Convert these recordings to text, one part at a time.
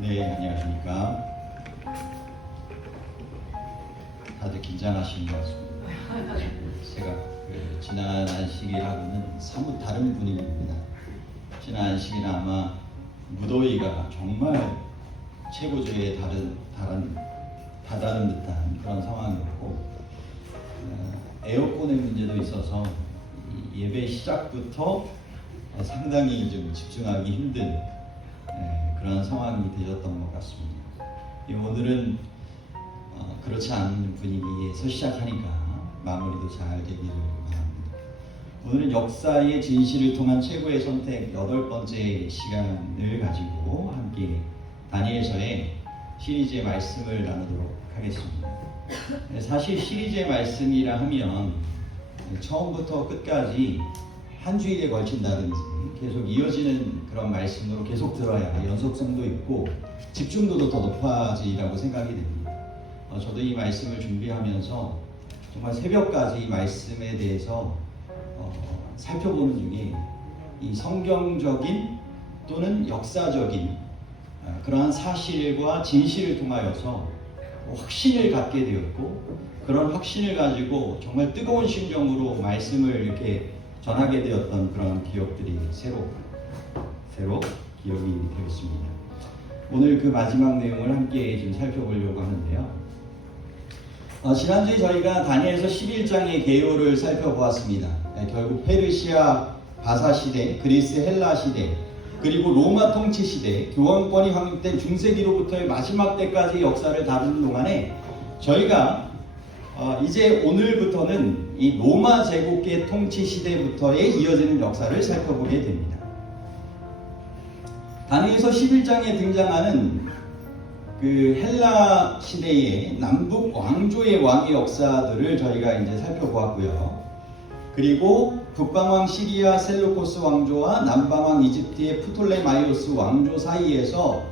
네, 안녕하십니까. 다들 긴장하시는 것 같습니다. 제가 지난 안식일하고는 사뭇 다른 분위기입니다. 지난 안식일은 아마 무더위가 정말 최고조에 다다른 듯한 그런 상황이었고, 에어컨의 문제도 있어서 예배 시작부터 상당히 좀 집중하기 힘든 그런 상황이 되었던 것 같습니다. 오늘은 그렇지 않은 분위기에서 시작하니까 마무리도 잘 되기를 바랍니다. 오늘은 역사의 진실을 통한 최고의 선택 8번째 시간을 가지고 함께 다니엘서의 시리즈의 말씀을 나누도록 하겠습니다. 사실 시리즈의 말씀이라 하면 처음부터 끝까지 한 주일에 걸친다든지 계속 이어지는 그런 말씀으로 계속 들어야 연속성도 있고 집중도도 더 높아지라고 생각이 됩니다. 저도 이 말씀을 준비하면서 정말 새벽까지 이 말씀에 대해서 살펴보는 중에 이 성경적인 또는 역사적인 그러한 사실과 진실을 통하여서 확신을 갖게 되었고, 그런 확신을 가지고 정말 뜨거운 심정으로 말씀을 이렇게 전하게 되었던 그런 기억들이 새로 기억이 되었습니다. 오늘 그 마지막 내용을 함께 좀 살펴보려고 하는데요. 지난주에 저희가 다니엘서 11장의 개요를 살펴보았습니다. 결국 페르시아 바사 시대, 그리스 헬라 시대, 그리고 로마 통치 시대, 교황권이 확립된 중세기로부터의 마지막 때까지 역사를 다루는 동안에 저희가 이제 오늘부터는 이 로마 제국의 통치 시대부터의 이어지는 역사를 살펴보게 됩니다. 다니엘서 11장에 등장하는 그 헬라 시대의 남북 왕조의 왕의 역사들을 저희가 이제 살펴보았고요. 그리고 북방왕 시리아 셀루코스 왕조와 남방왕 이집트의 프톨레마이오스 왕조 사이에서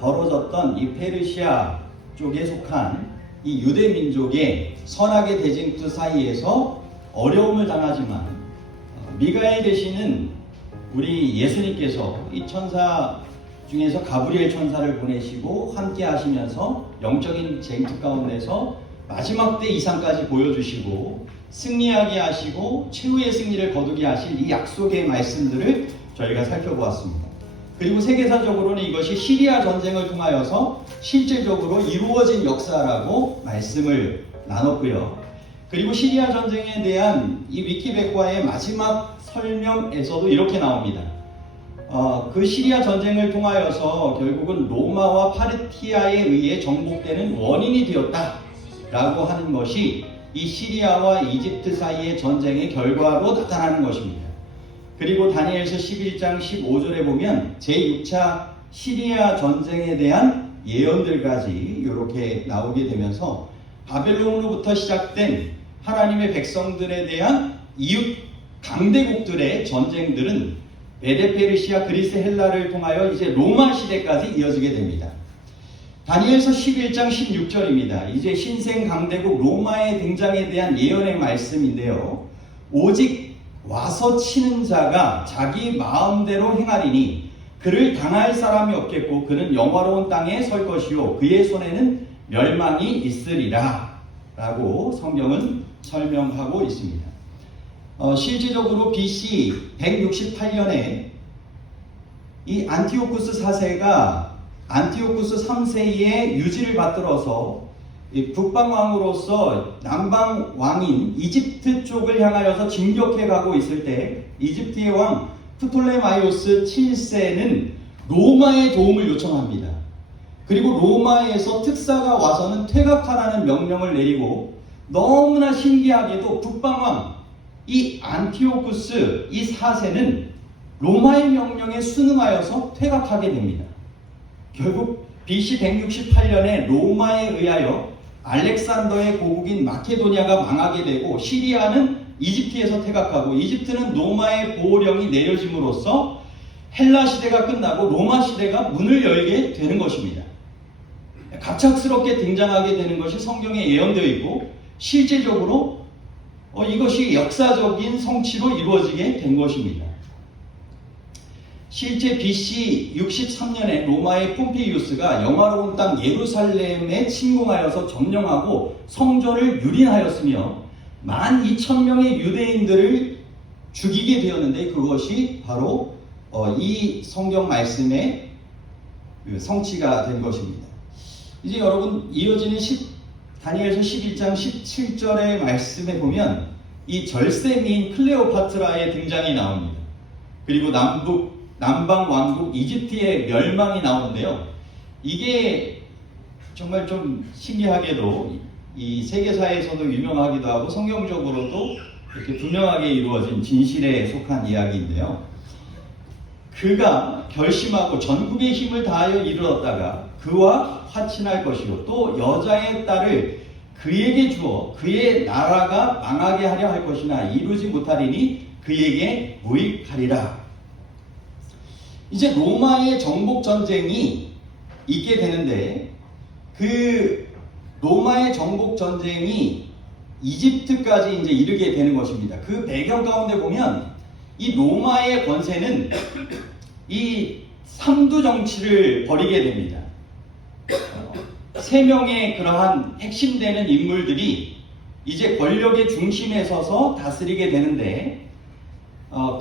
벌어졌던 이 페르시아 쪽에 속한 이 유대 민족의 선악의 대쟁투 사이에서 어려움을 당하지만 미가엘 되시는 우리 예수님께서 이 천사 중에서 가브리엘 천사를 보내시고 함께 하시면서 영적인 쟁투 가운데서 마지막 때 이상까지 보여주시고 승리하게 하시고 최후의 승리를 거두게 하실 이 약속의 말씀들을 저희가 살펴보았습니다. 그리고 세계사적으로는 이것이 시리아 전쟁을 통하여서 실제적으로 이루어진 역사라고 말씀을 나눴고요. 그리고 시리아 전쟁에 대한 이 위키백과의 마지막 설명에서도 이렇게 나옵니다. 그 시리아 전쟁을 통하여서 결국은 로마와 파르티아에 의해 정복되는 원인이 되었다라고 하는 것이 이 시리아와 이집트 사이의 전쟁의 결과로 나타나는 것입니다. 그리고 다니엘서 11장 15절에 보면 제6차 시리아 전쟁에 대한 예언들까지 이렇게 나오게 되면서 바벨론으로부터 시작된 하나님의 백성들에 대한 이웃 강대국들의 전쟁들은 메데페르시아, 그리스, 헬라를 통하여 이제 로마 시대까지 이어지게 됩니다. 다니엘서 11장 16절입니다. 이제 신생 강대국 로마의 등장에 대한 예언의 말씀인데요. 오직 와서 치는 자가 자기 마음대로 행하리니 그를 당할 사람이 없겠고 그는 영화로운 땅에 설 것이요 그의 손에는 멸망이 있으리라 라고 성경은 설명하고 있습니다. 실질적으로 BC 168년에 이 안티오쿠스 4세가 안티오쿠스 3세의 유지를 받들어서 북방왕으로서 남방왕인 이집트 쪽을 향하여서 진격해 가고 있을 때 이집트의 왕 프톨레마이오스 7세는 로마의 도움을 요청합니다. 그리고 로마에서 특사가 와서는 퇴각하라는 명령을 내리고 너무나 신기하게도 북방왕 이 안티오쿠스 이 4세는 로마의 명령에 순응하여서 퇴각하게 됩니다. 결국 BC 168년에 로마에 의하여 알렉산더의 고국인 마케도니아가 망하게 되고 시리아는 이집트에서 퇴각하고 이집트는 로마의 보호령이 내려짐으로써 헬라 시대가 끝나고 로마 시대가 문을 열게 되는 것입니다. 갑작스럽게 등장하게 되는 것이 성경에 예언되어 있고 실제적으로 이것이 역사적인 성취로 이루어지게 된 것입니다. 실제 BC 63년에 로마의 폼페이우스가 영화로운 땅 예루살렘에 침공하여서 점령하고 성전을 유린하였으며 12,000명의 유대인들을 죽이게 되었는데, 그것이 바로 이 성경 말씀의 성취가 된 것입니다. 이제 여러분, 이어지는 다니엘서 11장 17절의 말씀에 보면 이 절세미인 클레오파트라의 등장이 나옵니다. 그리고 남방 왕국 이집트의 멸망이 나오는데요. 이게 정말 좀 신기하게도 이 세계사에서도 유명하기도 하고 성경적으로도 이렇게 분명하게 이루어진 진실에 속한 이야기인데요. 그가 결심하고 전국의 힘을 다하여 이르렀다가 그와 화친할 것이요 또 여자의 딸을 그에게 주어 그의 나라가 망하게 하려 할 것이나 이루지 못하리니 그에게 무익하리라. 이제 로마의 정복 전쟁이 있게 되는데, 그 로마의 정복 전쟁이 이집트까지 이제 이르게 되는 것입니다. 그 배경 가운데 보면 이 로마의 권세는 이 삼두 정치를 벌이게 됩니다. 세 명의 그러한 핵심되는 인물들이 이제 권력의 중심에 서서 다스리게 되는데,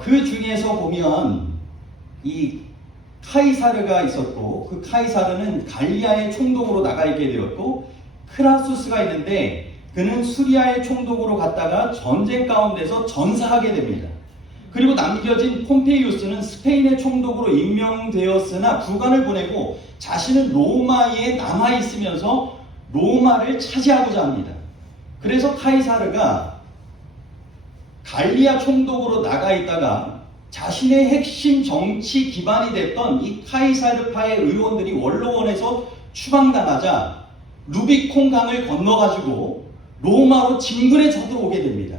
그 중에서 보면 이 카이사르가 있었고, 그 카이사르는 갈리아의 총독으로 나가 있게 되었고, 크라수스가 있는데 그는 수리아의 총독으로 갔다가 전쟁 가운데서 전사하게 됩니다. 그리고 남겨진 폼페이우스는 스페인의 총독으로 임명되었으나 국왕을 보내고 자신은 로마에 남아있으면서 로마를 차지하고자 합니다. 그래서 카이사르가 갈리아 총독으로 나가 있다가 자신의 핵심 정치 기반이 됐던 이 카이사르파의 의원들이 원로원에서 추방당하자 루비콘 강을 건너가지고 로마로 진군에 쳐들어오게 됩니다.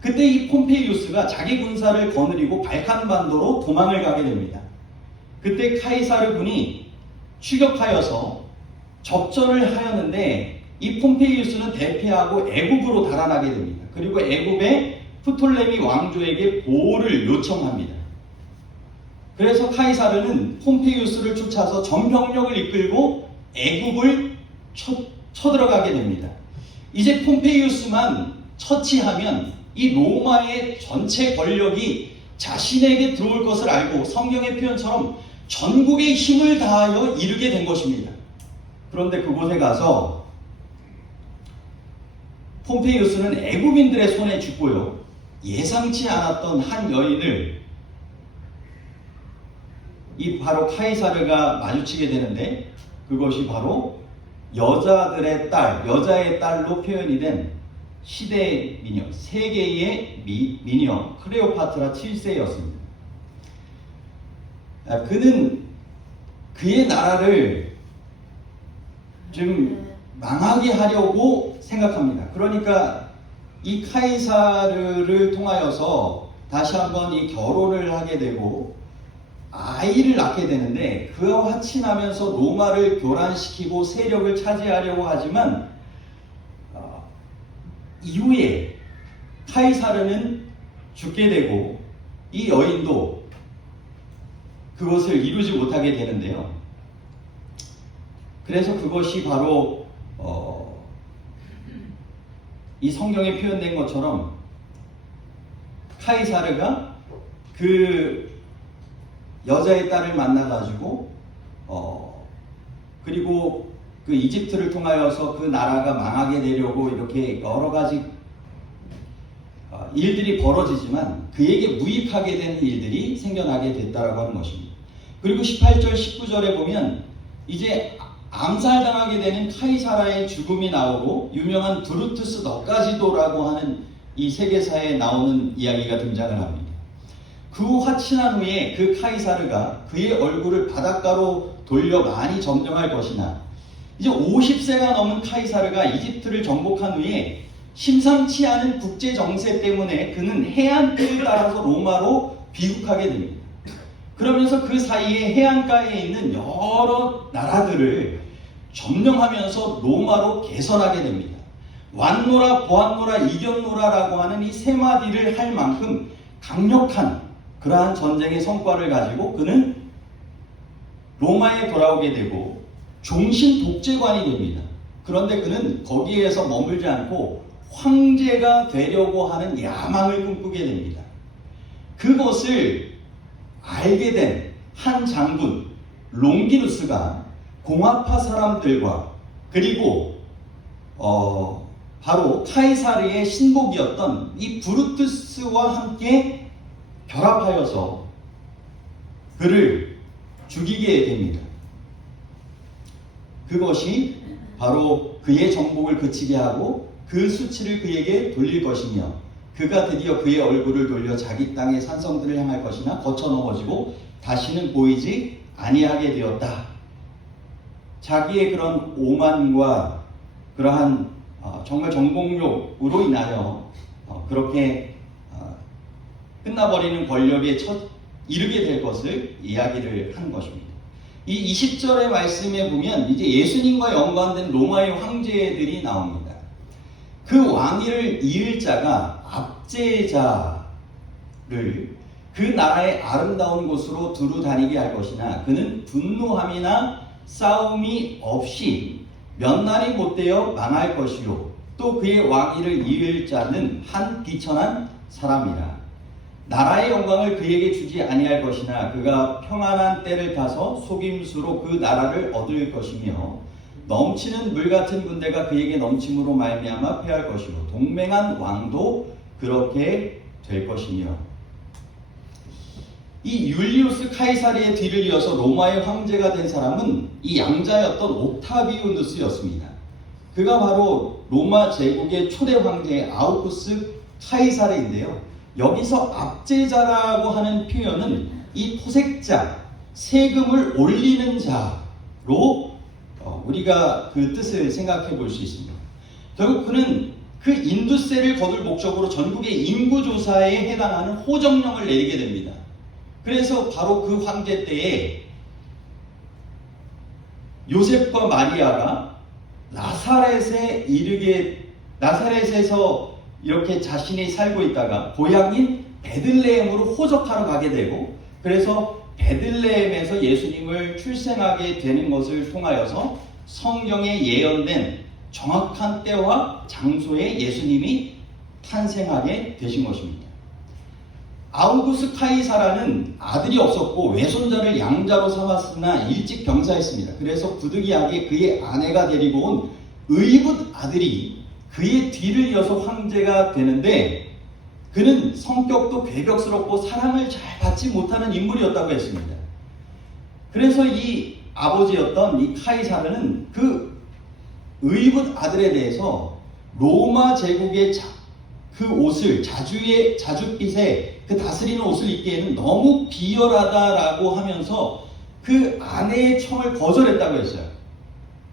그때 이 폼페이우스가 자기 군사를 거느리고 발칸반도로 도망을 가게 됩니다. 그때 카이사르 군이 추격하여서 접전을 하였는데 이 폼페이우스는 대패하고 애굽으로 달아나게 됩니다. 그리고 애굽의 프톨레미 왕조에게 보호를 요청합니다. 그래서 카이사르는 폼페이우스를 쫓아서 전병력을 이끌고 애굽을 쳐들어가게 됩니다. 이제 폼페이우스만 처치하면 이 로마의 전체 권력이 자신에게 들어올 것을 알고 성경의 표현처럼 전국의 힘을 다하여 이르게 된 것입니다. 그런데 그곳에 가서 폼페이우스는 애굽인들의 손에 죽고요, 예상치 않았던 한 여인을 이 바로 카이사르가 마주치게 되는데, 그것이 바로 여자들의 딸, 여자의 딸로 표현이 된 시대의 미녀, 세계의 미녀 클레오파트라 7세였습니다. 그는 그의 나라를 좀 망하게 하려고 생각합니다. 그러니까 이 카이사르를 통하여서 다시 한번 이 결혼을 하게 되고 아이를 낳게 되는데, 그와 화친하면서 로마를 교란시키고 세력을 차지하려고 하지만 이후에 카이사르는 죽게 되고 이 여인도 그것을 이루지 못하게 되는데요. 그래서 그것이 바로 이 성경에 표현된 것처럼 카이사르가 그 여자의 딸을 만나가지고 그리고 그 이집트를 통하여서 그 나라가 망하게 되려고 이렇게 여러 가지 일들이 벌어지지만 그에게 무익하게 된 일들이 생겨나게 됐다라고 하는 것입니다. 그리고 18절 19절에 보면 이제 암살당하게 되는 카이사라의 죽음이 나오고 유명한 브루투스 너까지도라고 하는 이 세계사에 나오는 이야기가 등장을 합니다. 그 화친한 후에 그 카이사르가 그의 얼굴을 바닷가로 돌려 많이 점령할 것이나, 이제 50세가 넘은 카이사르가 이집트를 정복한 후에 심상치 않은 국제 정세 때문에 그는 해안길을 따라서 로마로 귀국하게 됩니다. 그러면서 그 사이에 해안가에 있는 여러 나라들을 점령하면서 로마로 개선하게 됩니다. 완노라, 보안노라, 이겼노라라고 하는 이 세 마디를 할 만큼 강력한 그러한 전쟁의 성과를 가지고 그는 로마에 돌아오게 되고 종신 독재관이 됩니다. 그런데 그는 거기에서 머물지 않고 황제가 되려고 하는 야망을 꿈꾸게 됩니다. 그것을 알게 된 한 장군 롱기누스가 공화파 사람들과 그리고 바로 카이사르의 신복이었던 이 브루투스와 함께 결합하여서 그를 죽이게 됩니다. 그것이 바로 그의 정복을 그치게 하고 그 수치를 그에게 돌릴 것이며 그가 드디어 그의 얼굴을 돌려 자기 땅의 산성들을 향할 것이나 거쳐 넘어지고 다시는 보이지 아니하게 되었다. 자기의 그런 오만과 그러한 정말 정복욕으로 인하여 그렇게 끝나버리는 권력에 이르게 될 것을 이야기를 하는 것입니다. 이 20절의 말씀에 보면 이제 예수님과 연관된 로마의 황제들이 나옵니다. 그 왕위를 이을 자가 압제자를 그 나라의 아름다운 곳으로 두루 다니게 할 것이나 그는 분노함이나 싸움이 없이 몇 날이 못되어 망할 것이요 또 그의 왕위를 이을 자는 한 비천한 사람이라. 나라의 영광을 그에게 주지 아니할 것이나 그가 평안한 때를 타서 속임수로 그 나라를 얻을 것이며 넘치는 물 같은 군대가 그에게 넘침으로 말미암아 패할 것이요 동맹한 왕도 그렇게 될 것이며. 이 율리우스 카이사르의 뒤를 이어서 로마의 황제가 된 사람은 이 양자였던 옥타비우누스였습니다. 그가 바로 로마 제국의 초대 황제 아우구스 카이사르인데요. 여기서 압제자라고 하는 표현은 이 포색자, 세금을 올리는 자로 우리가 그 뜻을 생각해 볼 수 있습니다. 결국 그는 그 인두세를 거둘 목적으로 전국의 인구조사에 해당하는 호정령을 내리게 됩니다. 그래서 바로 그 황제 때에 요셉과 마리아가 나사렛에서 이렇게 자신이 살고 있다가 고향인 베들레헴으로 호적하러 가게 되고 그래서 베들레헴에서 예수님을 출생하게 되는 것을 통하여서 성경에 예언된 정확한 때와 장소에 예수님이 탄생하게 되신 것입니다. 아우구스 카이사라는 아들이 없었고 외손자를 양자로 삼았으나 일찍 병사했습니다. 그래서 부득이하게 그의 아내가 데리고 온 의붓 아들이 그의 뒤를 이어서 황제가 되는데 그는 성격도 괴격스럽고 사랑을 잘 받지 못하는 인물이었다고 했습니다. 그래서 이 아버지였던 이 카이사르는 그 의붓 아들에 대해서 로마 제국의 그 옷을 자줏빛에 그 다스리는 옷을 입기에는 너무 비열하다라고 하면서 그 아내의 청을 거절했다고 했어요.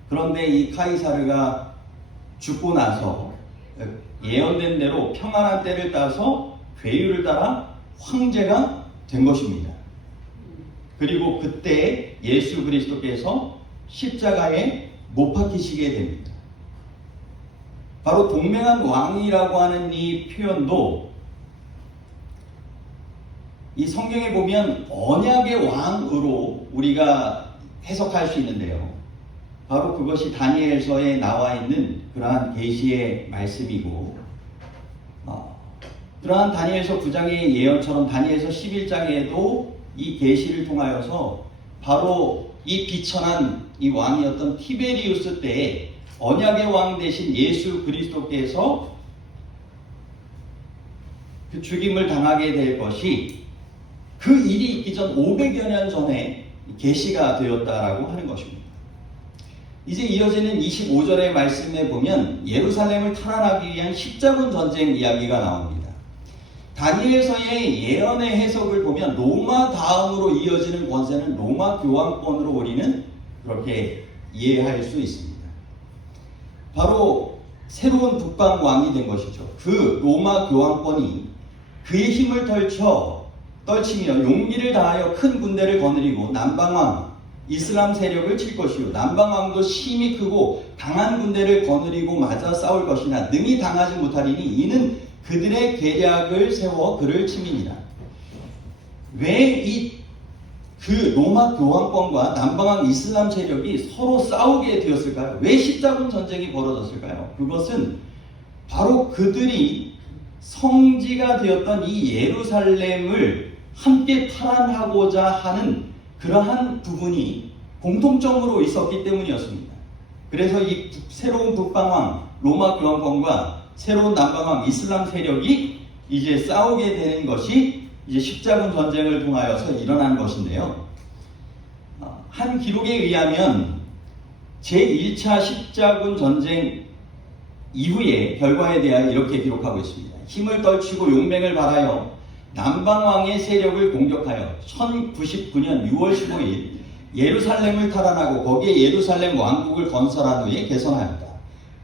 그런데 이 카이사르가 죽고 나서 예언된 대로 평안한 때를 따서 괴유를 따라 황제가 된 것입니다. 그리고 그때 예수 그리스도께서 십자가에 못 박히시게 됩니다. 바로 동맹한 왕이라고 하는 이 표현도 이 성경에 보면 언약의 왕으로 우리가 해석할 수 있는데요. 바로 그것이 다니엘서에 나와 있는 그러한 계시의 말씀이고 그러한 다니엘서 9장의 예언처럼 다니엘서 11장에도 이 계시를 통하여서 바로 이 비천한 이 왕이었던 티베리우스 때에 언약의 왕 대신 예수 그리스도께서 그 죽임을 당하게 될 것이 그 일이 있기 전 500여 년 전에 계시가 되었다라고 하는 것입니다. 이제 이어지는 25절의 말씀에 보면 예루살렘을 탈환하기 위한 십자군 전쟁 이야기가 나옵니다. 다니엘서의 예언의 해석을 보면 로마 다음으로 이어지는 권세는 로마 교황권으로 우리는 그렇게 이해할 수 있습니다. 바로 새로운 북방 왕이 된 것이죠. 그 로마 교황권이 그의 힘을 떨치며 용기를 다하여 큰 군대를 거느리고 남방왕 이슬람 세력을 칠 것이요 남방왕도 힘이 크고 강한 군대를 거느리고 맞아 싸울 것이나 능히 당하지 못하리니 이는 그들의 계략을 세워 그를 치미니라. 왜 그 로마 교황권과 남방왕 이슬람 세력이 서로 싸우게 되었을까요? 왜 십자군 전쟁이 벌어졌을까요? 그것은 바로 그들이 성지가 되었던 이 예루살렘을 함께 탈환하고자 하는 그러한 부분이 공통점으로 있었기 때문이었습니다. 그래서 이 새로운 북방왕 로마 교황권과 새로운 남방왕 이슬람 세력이 이제 싸우게 되는 것이 이제 십자군 전쟁을 통하여서 일어난 것인데요. 한 기록에 의하면 제1차 십자군 전쟁 이후의 결과에 대하여 이렇게 기록하고 있습니다. 힘을 떨치고 용맹을 발하여 남방왕의 세력을 공격하여 1099년 6월 15일 예루살렘을 탈환하고 거기에 예루살렘 왕국을 건설한 후에 개선하였다.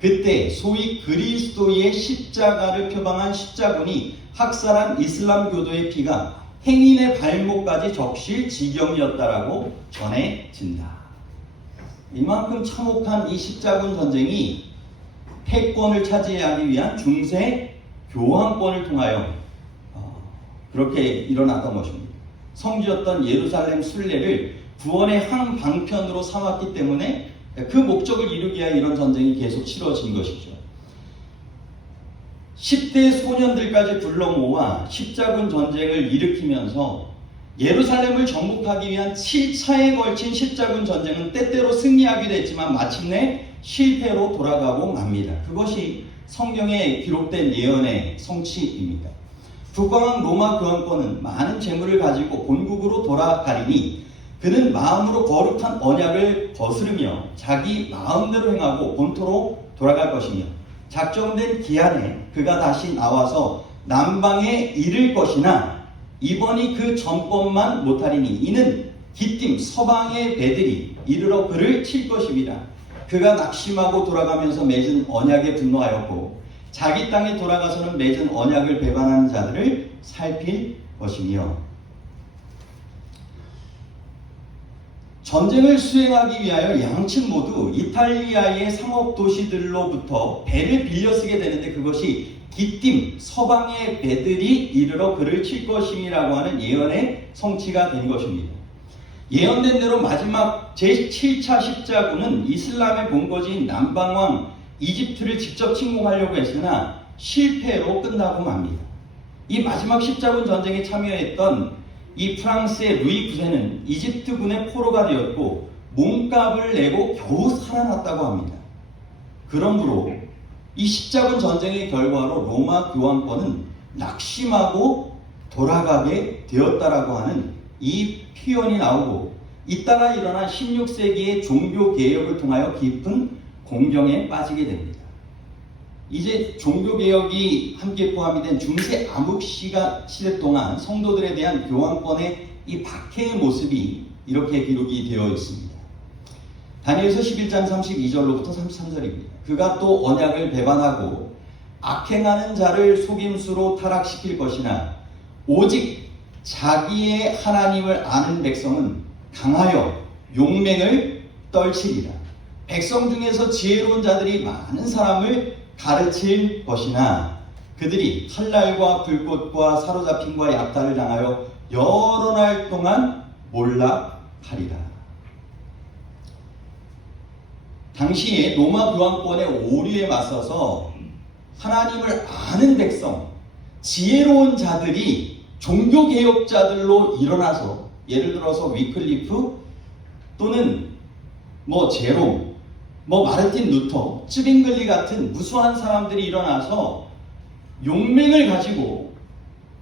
그때 소위 그리스도의 십자가를 표방한 십자군이 학살한 이슬람 교도의 피가 행인의 발목까지 적실 지경이었다라고 전해진다. 이만큼 참혹한 이 십자군 전쟁이 패권을 차지하기 위한 중세 교황권을 통하여 그렇게 일어났던 것입니다. 성지였던 예루살렘 순례를 구원의 한 방편으로 삼았기 때문에 그 목적을 이루기 위해 이런 전쟁이 계속 치러진 것이죠. 10대 소년들까지 불러 모아 십자군 전쟁을 일으키면서 예루살렘을 정복하기 위한 7차에 걸친 십자군 전쟁은 때때로 승리하기도 했지만 마침내 실패로 돌아가고 맙니다. 그것이 성경에 기록된 예언의 성취입니다. 북방왕 로마 교황권은 많은 재물을 가지고 본국으로 돌아가리니 그는 마음으로 거룩한 언약을 거스르며 자기 마음대로 행하고 본토로 돌아갈 것이며 작정된 기한에 그가 다시 나와서 남방에 이를 것이나 이번이 그 전법만 못하리니 이는 기띔 서방의 배들이 이르러 그를 칠 것임이라. 그가 낙심하고 돌아가면서 맺은 언약에 분노하였고 자기 땅에 돌아가서는 맺은 언약을 배반하는 자들을 살필 것이며 전쟁을 수행하기 위하여 양측 모두 이탈리아의 상업 도시들로부터 배를 빌려 쓰게 되는데 그것이 기띔 서방의 배들이 이르러 그를 칠 것임이라고 하는 예언의 성취가 된 것입니다. 예언된 대로 마지막 제7차 십자군은 이슬람의 본거지인 남방왕 이집트를 직접 침공하려고 했으나 실패로 끝나고 맙니다. 이 마지막 십자군 전쟁에 참여했던 이 프랑스의 루이 9세는 이집트군의 포로가 되었고 몸값을 내고 겨우 살아났다고 합니다. 그러므로 이 십자군 전쟁의 결과로 로마 교황권은 낙심하고 돌아가게 되었다라고 하는 이 표현이 나오고 잇따라 일어난 16세기의 종교 개혁을 통하여 깊은 공경에 빠지게 됩니다. 이제 종교개혁이 함께 포함이 된 중세 암흑 시대 동안 성도들에 대한 교황권의 이 박해의 모습이 이렇게 기록이 되어 있습니다. 다니엘서 11장 32절로부터 33절입니다. 그가 또 언약을 배반하고 악행하는 자를 속임수로 타락시킬 것이나 오직 자기의 하나님을 아는 백성은 강하여 용맹을 떨치리라. 백성 중에서 지혜로운 자들이 많은 사람을 가르칠 것이나 그들이 칼날과 불꽃과 사로잡힘과 약탈을 당하여 여러 날 동안 몰락하리라. 당시에 로마 교황권의 오류에 맞서서 하나님을 아는 백성, 지혜로운 자들이 종교개혁자들로 일어나서 예를 들어서 위클리프 또는 제롬, 마르틴 루터, 쯔빙글리 같은 무수한 사람들이 일어나서 용맹을 가지고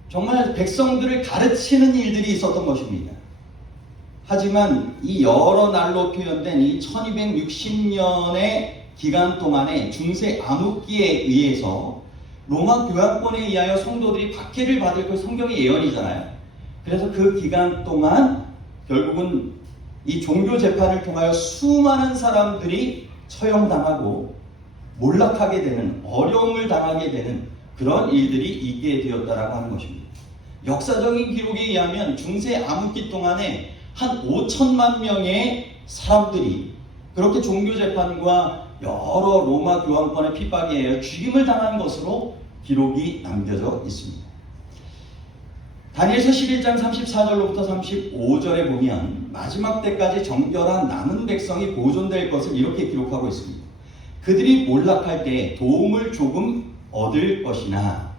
정말 백성들을 가르치는 일들이 있었던 것입니다. 하지만 이 여러 날로 표현된 이 1260년의 기간 동안의 중세 암흑기에 의해서 로마 교황권에 의하여 성도들이 박해를 받을 그 성경의 예언이잖아요. 그래서 그 기간 동안 결국은 이 종교 재판을 통하여 수많은 사람들이 처형당하고 몰락하게 되는, 어려움을 당하게 되는 그런 일들이 있게 되었다라고 하는 것입니다. 역사적인 기록에 의하면 중세 암흑기 동안에 한 5천만 명의 사람들이 그렇게 종교 재판과 여러 로마 교황권의 핍박에 의해 죽임을 당한 것으로 기록이 남겨져 있습니다. 다니엘서 11장 34절로부터 35절에 보면 마지막 때까지 정결한 남은 백성이 보존될 것을 이렇게 기록하고 있습니다. 그들이 몰락할 때 도움을 조금 얻을 것이나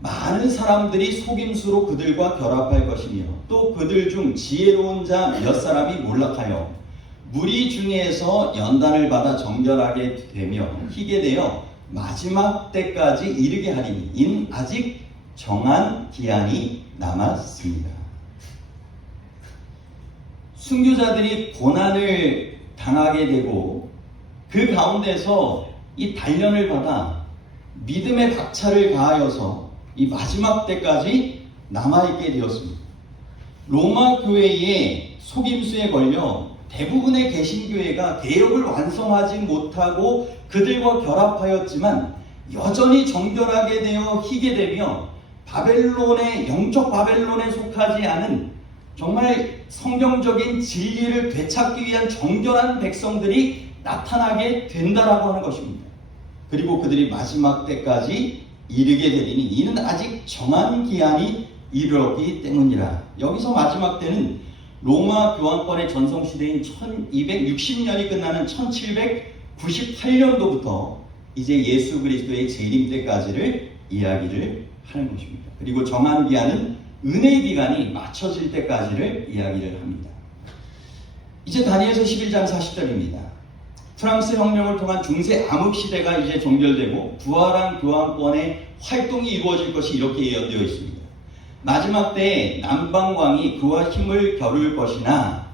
많은 사람들이 속임수로 그들과 결합할 것이며 또 그들 중 지혜로운 자 몇 사람이 몰락하여 무리 중에서 연단을 받아 정결하게 되며 희게 되어 마지막 때까지 이르게 하리니 이는 아직 정한 기한이 남았습니다. 순교자들이 고난을 당하게 되고 그 가운데서 이 단련을 받아 믿음의 박차를 가하여서 이 마지막 때까지 남아있게 되었습니다. 로마 교회의 속임수에 걸려 대부분의 개신교회가 개혁을 완성하지 못하고 그들과 결합하였지만 여전히 정결하게 되어 희게 되며 바벨론의 영적 바벨론에 속하지 않은 정말 성경적인 진리를 되찾기 위한 정결한 백성들이 나타나게 된다라고 하는 것입니다. 그리고 그들이 마지막 때까지 이르게 되리니 이는 아직 정한 기한이 이르렀기 때문이라. 여기서 마지막 때는 로마 교황권의 전성시대인 1260년이 끝나는 1798년도부터 이제 예수 그리스도의 재림 때까지를 이야기를 하는 것입니다. 그리고 정한 기한은 은혜의 기간이 맞춰질 때까지를 이야기를 합니다. 이제 다니엘서 11장 40절입니다. 프랑스 혁명을 통한 중세 암흑 시대가 이제 종결되고 부활한 교황권의 활동이 이루어질 것이 이렇게 예언되어 있습니다. 마지막 때에 남방왕이 그와 힘을 겨룰 것이나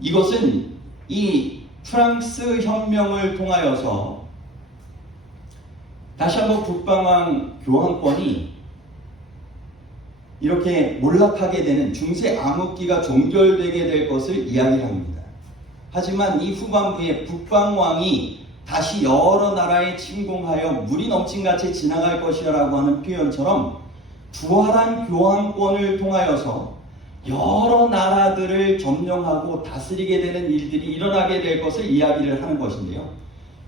이것은 이 프랑스 혁명을 통하여서 다시 한번 북방왕 교황권이 이렇게 몰락하게 되는 중세 암흑기가 종결되게 될 것을 이야기합니다. 하지만 이 후반부에 북방왕이 다시 여러 나라에 침공하여 물이 넘친같이 지나갈 것이라고 하는 표현처럼 부활한 교황권을 통하여서 여러 나라들을 점령하고 다스리게 되는 일들이 일어나게 될 것을 이야기를 하는 것인데요.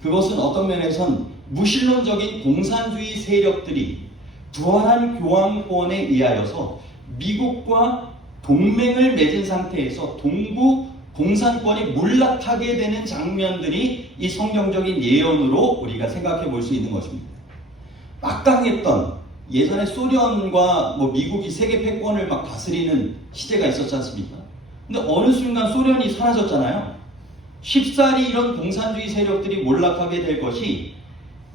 그것은 어떤 면에선 무신론적인 공산주의 세력들이 부활한 교황권에 의하여서 미국과 동맹을 맺은 상태에서 동부 공산권이 몰락하게 되는 장면들이 이 성경적인 예언으로 우리가 생각해 볼 수 있는 것입니다. 막강했던 예전에 소련과 미국이 세계 패권을 막 다스리는 시대가 있었지 않습니까? 근데 어느 순간 소련이 사라졌잖아요. 쉽사리 이런 공산주의 세력들이 몰락하게 될 것이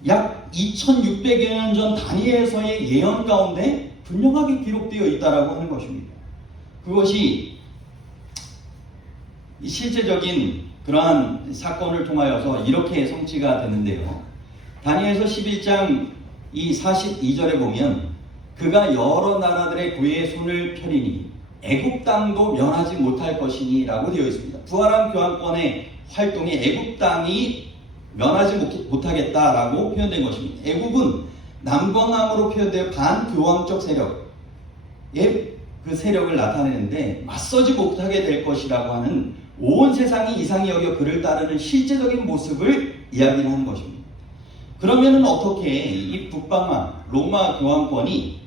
약 2600여 년 전 다니엘서의 예언 가운데 분명하게 기록되어 있다라고 하는 것입니다. 그것이 실제적인 그러한 사건을 통하여서 이렇게 성취가 되는데요. 다니엘서 11장 이 42절에 보면 그가 여러 나라들의 궤에 손을 펴리니 애굽 땅도 면하지 못할 것이니 라고 되어 있습니다. 부활한 교황권의 활동에 애굽 땅이 면하지 못하겠다라고 표현된 것입니다. 애굽은 남방함으로 표현되어 반교황적 세력의 그 세력을 나타내는데 맞서지 못하게 될 것이라고 하는 온 세상이 이상히 여겨 그를 따르는 실제적인 모습을 이야기를 하는 것입니다. 그러면은 어떻게 이 북방왕 로마 교황권이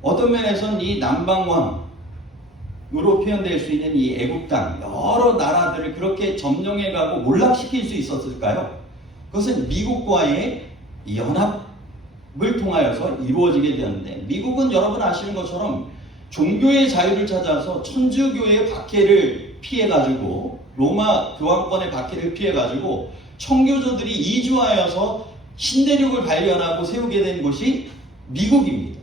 어떤 면에서는 이 남방왕으로 표현될 수 있는 이 애굽 땅 여러 나라들을 그렇게 점령해가고 몰락시킬 수 있었을까요? 그것은 미국과의 연합을 통하여서 이루어지게 되었는데, 미국은 여러분 아시는 것처럼 종교의 자유를 찾아서 천주교의 박해를 피해가지고 로마 교황권의 박해를 피해가지고 청교도들이 이주하여서 신대륙을 발견하고 세우게 된 곳이 미국입니다.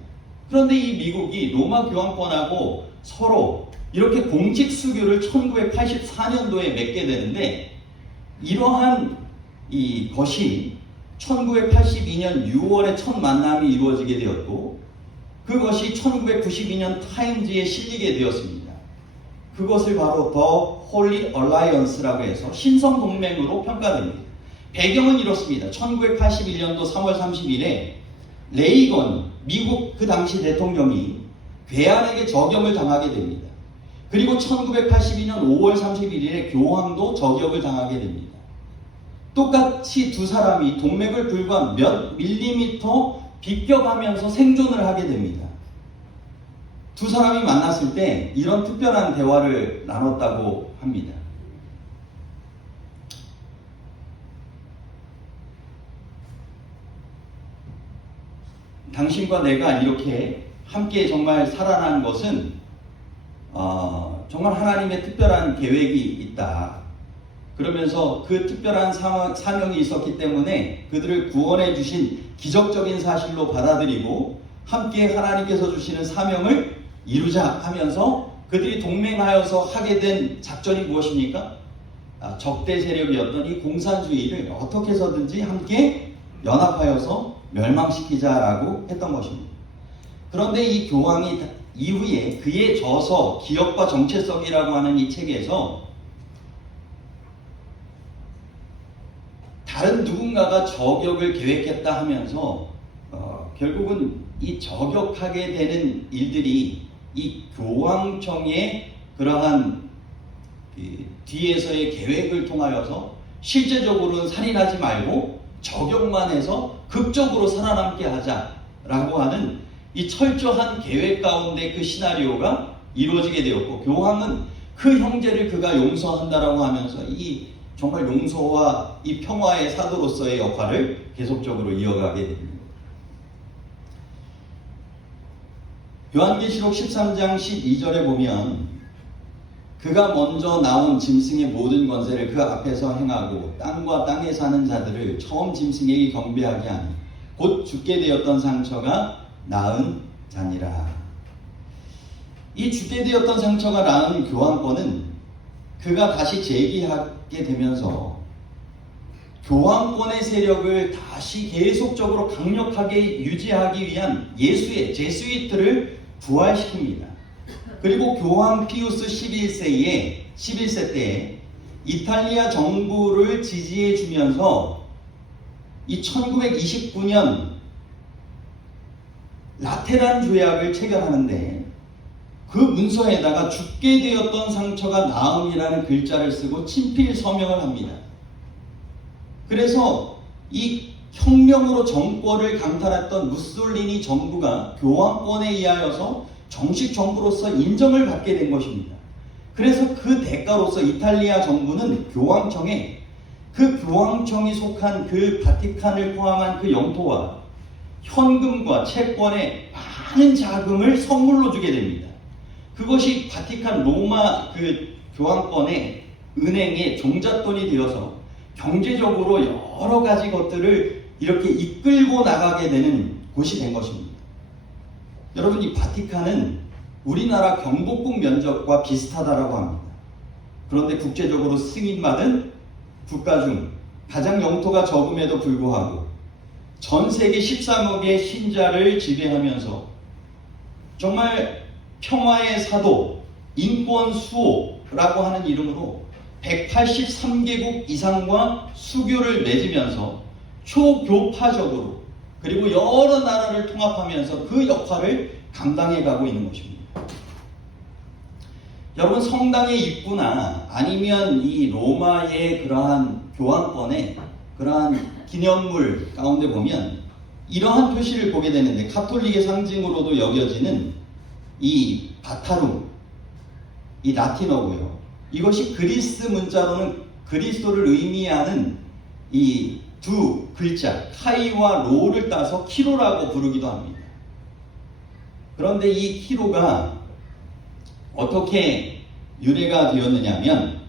그런데 이 미국이 로마 교황권하고 서로 이렇게 공직 수교를 1984년도에 맺게 되는데, 이러한 이 것이 1982년 6월에 첫 만남이 이루어지게 되었고, 그것이 1992년 타임즈에 실리게 되었습니다. 그것을 바로 더 홀리 얼라이언스라고 해서 신성 동맹으로 평가됩니다. 배경은 이렇습니다. 1981년도 3월 30일에 레이건 미국 그 당시 대통령이 괴한에게 저격을 당하게 됩니다. 그리고 1982년 5월 31일에 교황도 저격을 당하게 됩니다. 똑같이 두 사람이 동맥을 불과 몇 밀리미터 비껴가면서 생존을 하게 됩니다. 두 사람이 만났을 때 이런 특별한 대화를 나눴다고 합니다. 당신과 내가 이렇게 함께 정말 살아난 것은 정말 하나님의 특별한 계획이 있다. 그러면서 그 특별한 사명이 있었기 때문에 그들을 구원해 주신 기적적인 사실로 받아들이고 함께 하나님께서 주시는 사명을 이루자 하면서 그들이 동맹하여서 하게 된 작전이 무엇입니까? 적대 세력이었던 이 공산주의를 어떻게 해서든지 함께 연합하여서 멸망시키자라고 했던 것입니다. 그런데 이 교황이 이후에 그의 저서 기업과 정체성이라고 하는 이 책에서 다른 누군가가 저격을 계획했다 하면서 결국은 이 저격하게 되는 일들이 이 교황청의 그러한 뒤에서의 계획을 통하여서 실제적으로는 살인하지 말고 저격만 해서 극적으로 살아남게 하자라고 하는 이 철저한 계획 가운데 그 시나리오가 이루어지게 되었고, 교황은 그 형제를 그가 용서한다라고 하면서 이 정말 용서와 이 평화의 사도로서의 역할을 계속적으로 이어가게 됩니다. 요한계시록 13장 12절에 보면 그가 먼저 나온 짐승의 모든 권세를 그 앞에서 행하고 땅과 땅에 사는 자들을 처음 짐승에게 경배하게 하니 곧 죽게 되었던 상처가 나은 자니라. 이 죽게 되었던 상처가 나은 교황권은 그가 다시 재기하게 되면서 교황권의 세력을 다시 계속적으로 강력하게 유지하기 위한 예수의 제수이트를 부활시킵니다. 그리고 교황 피우스 11세 때에 이탈리아 정부를 지지해 주면서 이 1929년 라테란 조약을 체결하는데 그 문서에다가 죽게 되었던 상처가 나음이라는 글자를 쓰고 친필 서명을 합니다. 그래서 이 혁명으로 정권을 강탈했던 무솔리니 정부가 교황권에 의하여서 정식 정부로서 인정을 받게 된 것입니다. 그래서 그 대가로서 이탈리아 정부는 교황청에 그 교황청이 속한 그 바티칸을 포함한 그 영토와 현금과 채권의 많은 자금을 선물로 주게 됩니다. 그것이 바티칸 로마 그 교황권의 은행의 종잣돈이 되어서 경제적으로 여러 가지 것들을 이렇게 이끌고 나가게 되는 곳이 된 것입니다. 여러분, 이 바티칸은 우리나라 경복궁 면적과 비슷하다라고 합니다. 그런데 국제적으로 승인받은 국가 중 가장 영토가 적음에도 불구하고 전 세계 13억의 신자를 지배하면서 정말 평화의 사도, 인권 수호라고 하는 이름으로 183개국 이상과 수교를 맺으면서 초교파적으로 그리고 여러 나라를 통합하면서 그 역할을 감당해 가고 있는 것입니다. 여러분, 성당의 입구나 아니면 이 로마의 그러한 교황권의 그러한 기념물 가운데 보면 이러한 표시를 보게 되는데, 가톨릭의 상징으로도 여겨지는 이 바타룸, 이 라틴어고요. 이것이 그리스 문자로는 그리스도를 의미하는 이 두 글자 카이와 로를 따서 키로라고 부르기도 합니다. 그런데 이 키로가 어떻게 유래가 되었느냐면,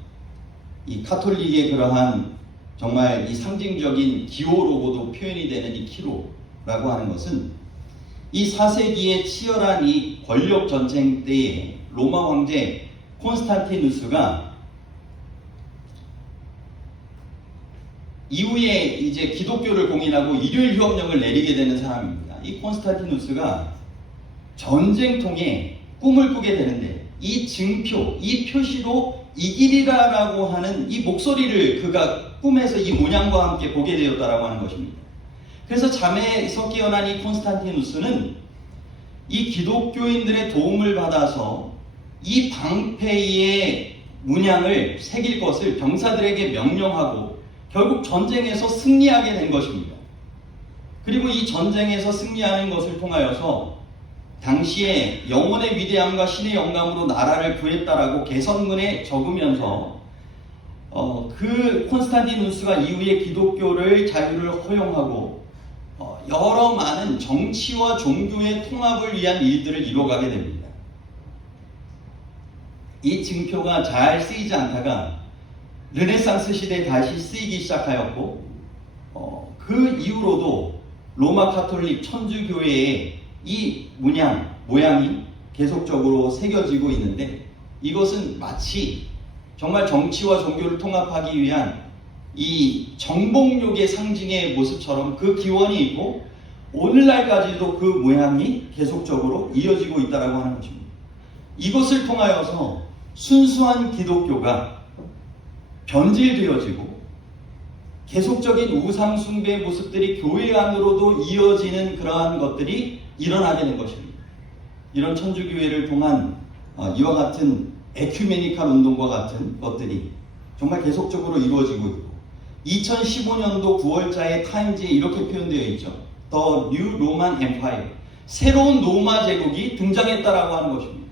이 카톨릭의 그러한 정말 이 상징적인 기호로고도 표현이 되는 이 키로라고 하는 것은 이 4세기의 치열한 이 권력 전쟁 때에 로마 황제 콘스탄티누스가 이후에 이제 기독교를 공인하고 일요일 휴업령을 내리게 되는 사람입니다. 이 콘스탄티누스가 전쟁통에 꿈을 꾸게 되는데 이 증표, 이 표시로 이길이라라고 하는 이 목소리를 그가 꿈에서 이 문양과 함께 보게 되었다라고 하는 것입니다. 그래서 잠에서 깨어난 이 콘스탄티누스는 이 기독교인들의 도움을 받아서 이 방패의 문양을 새길 것을 병사들에게 명령하고 결국 전쟁에서 승리하게 된 것입니다. 그리고 이 전쟁에서 승리하는 것을 통하여서 당시에 영혼의 위대함과 신의 영감으로 나라를 구했다라고 개선문에 적으면서 그 콘스탄티누스가 이후에 기독교를 자유를 허용하고 여러 많은 정치와 종교의 통합을 위한 일들을 이뤄가게 됩니다. 이 증표가 잘 쓰이지 않다가 르네상스 시대에 다시 쓰이기 시작하였고 그 이후로도 로마 카톨릭 천주교회의 이 모양이 계속적으로 새겨지고 있는데, 이것은 마치 정말 정치와 종교를 통합하기 위한 이 정복욕의 상징의 모습처럼 그 기원이 있고 오늘날까지도 그 모양이 계속적으로 이어지고 있다고 하는 것입니다. 이것을 통하여서 순수한 기독교가 변질되어지고 계속적인 우상 숭배의 모습들이 교회 안으로도 이어지는 그러한 것들이 일어나게 된 것입니다. 이런 천주교회를 통한 이와 같은 에큐메니칼 운동과 같은 것들이 정말 계속적으로 이루어지고 있고, 2015년도 9월자의 타임즈에 이렇게 표현되어 있죠. The New Roman Empire, 새로운 로마 제국이 등장했다라고 하는 것입니다.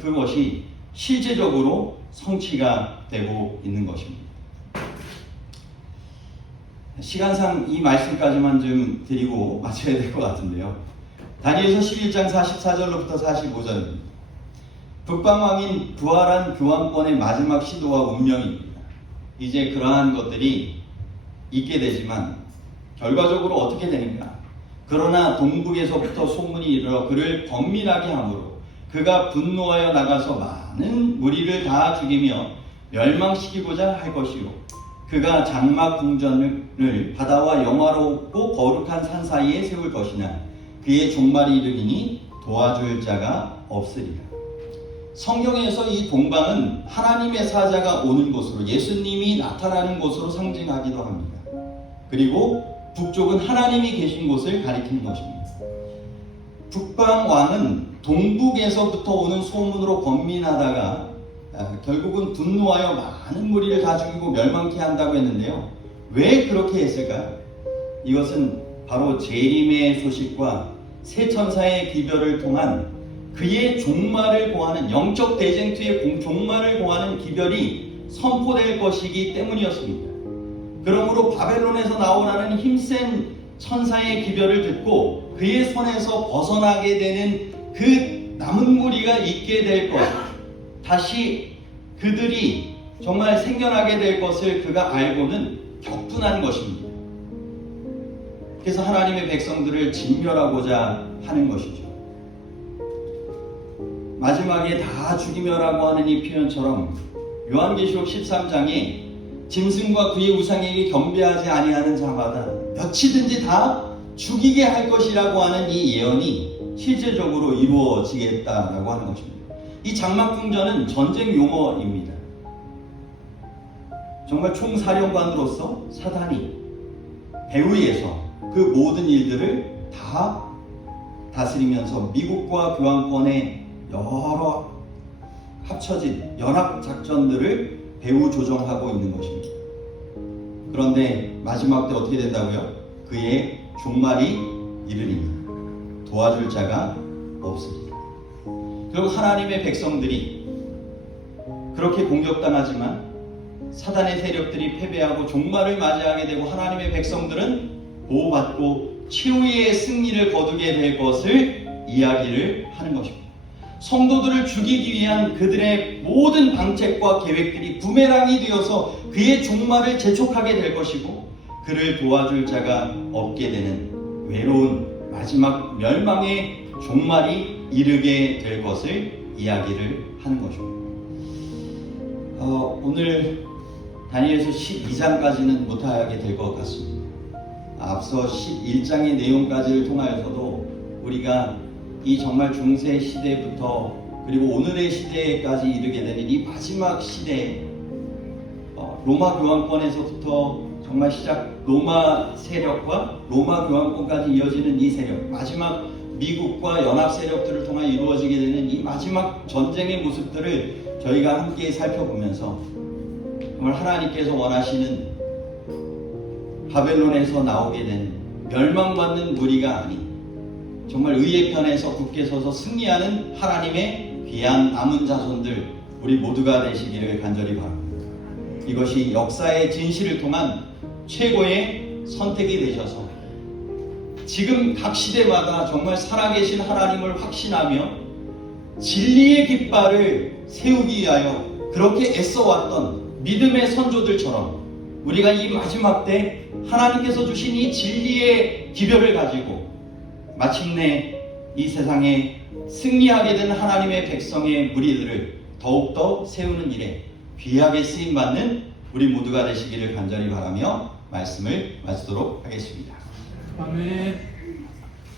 그것이 실제적으로 성취가 되고 있는 것입니다. 시간상 이 말씀까지만 좀 드리고 마쳐야 될 것 같은데요. 다니엘서 11장 44절로부터 45절입니다. 북방왕인 부활한 교황권의 마지막 시도와 운명입니다. 이제 그러한 것들이 있게 되지만 결과적으로 어떻게 되는가? 그러나 동북에서부터 소문이 이르러 그를 번민하게 하므로 그가 분노하여 나가서 많은 무리를 다 죽이며 멸망시키고자 할 것이요, 그가 장막 궁전을 바다와 영화롭고 거룩한 산 사이에 세울 것이나 그의 종말이 이르리니 도와줄 자가 없으리라. 성경에서 이 동방은 하나님의 사자가 오는 곳으로, 예수님이 나타나는 곳으로 상징하기도 합니다. 그리고 북쪽은 하나님이 계신 곳을 가리키는 것입니다. 북방 왕은 동북에서부터 오는 소문으로 번민하다가 결국은 분노하여 많은 무리를 다 죽이고 멸망케 한다고 했는데요. 왜 그렇게 했을까요? 이것은 바로 재림의 소식과 새 천사의 기별을 통한 그의 종말을 고하는, 영적 대쟁투의 종말을 고하는 기별이 선포될 것이기 때문이었습니다. 그러므로 바벨론에서 나오라는 힘센 천사의 기별을 듣고 그의 손에서 벗어나게 되는 그 남은 무리가 있게 될 것, 다시 그들이 정말 생겨나게 될 것을 그가 알고는 격분한 것입니다. 그래서 하나님의 백성들을 진멸하고자 하는 것이죠. 마지막에 다 죽이며라고 하는 이 표현처럼 요한계시록 13장에 짐승과 그의 우상에게 경배하지 아니하는 자마다 몇이든지 다 죽이게 할 것이라고 하는 이 예언이 실제적으로 이루어지겠다라고 하는 것입니다. 이 장막궁전은 전쟁 용어입니다. 정말 총사령관으로서 사단이 배후에서 그 모든 일들을 다 다스리면서 미국과 교황권의 여러 합쳐진 연합 작전들을 배후 조정하고 있는 것입니다. 그런데 마지막 때 어떻게 된다고요? 그의 종말이 이르리니 도와줄 자가 없으리라. 결국 하나님의 백성들이 그렇게 공격당하지만 사단의 세력들이 패배하고 종말을 맞이하게 되고 하나님의 백성들은 보호받고 최후의 승리를 거두게 될 것을 이야기를 하는 것입니다. 성도들을 죽이기 위한 그들의 모든 방책과 계획들이 부메랑이 되어서 그의 종말을 재촉하게 될 것이고, 그를 도와줄 자가 없게 되는 외로운 마지막 멸망의 종말이 이르게 될 것을 이야기를 하는 것입니다. 오늘 다니엘서 12장까지는 못하게 될 것 같습니다. 앞서 11장의 내용까지를 통하여서도 우리가 이 정말 중세 시대부터 그리고 오늘의 시대까지 이르게 되는 이 마지막 시대에 로마 교황권에서부터 정말 로마 세력과 로마 교황권까지 이어지는 이 세력, 마지막 미국과 연합 세력들을 통해 이루어지게 되는 이 마지막 전쟁의 모습들을 저희가 함께 살펴보면서 정말 하나님께서 원하시는 바벨론에서 나오게 되는 멸망받는 무리가 아닌 정말 의의 편에서 굳게 서서 승리하는 하나님의 귀한 남은 자손들 우리 모두가 되시기를 간절히 바랍니다. 이것이 역사의 진실을 통한 최고의 선택이 되셔서 지금 각 시대마다 정말 살아계신 하나님을 확신하며 진리의 깃발을 세우기 위하여 그렇게 애써왔던 믿음의 선조들처럼 우리가 이 마지막 때 하나님께서 주신 이 진리의 기별을 가지고 마침내 이 세상에 승리하게 된 하나님의 백성의 무리들을 더욱더 세우는 일에 귀하게 쓰임받는 우리 모두가 되시기를 간절히 바라며 말씀을 마치도록 하겠습니다. 아멘.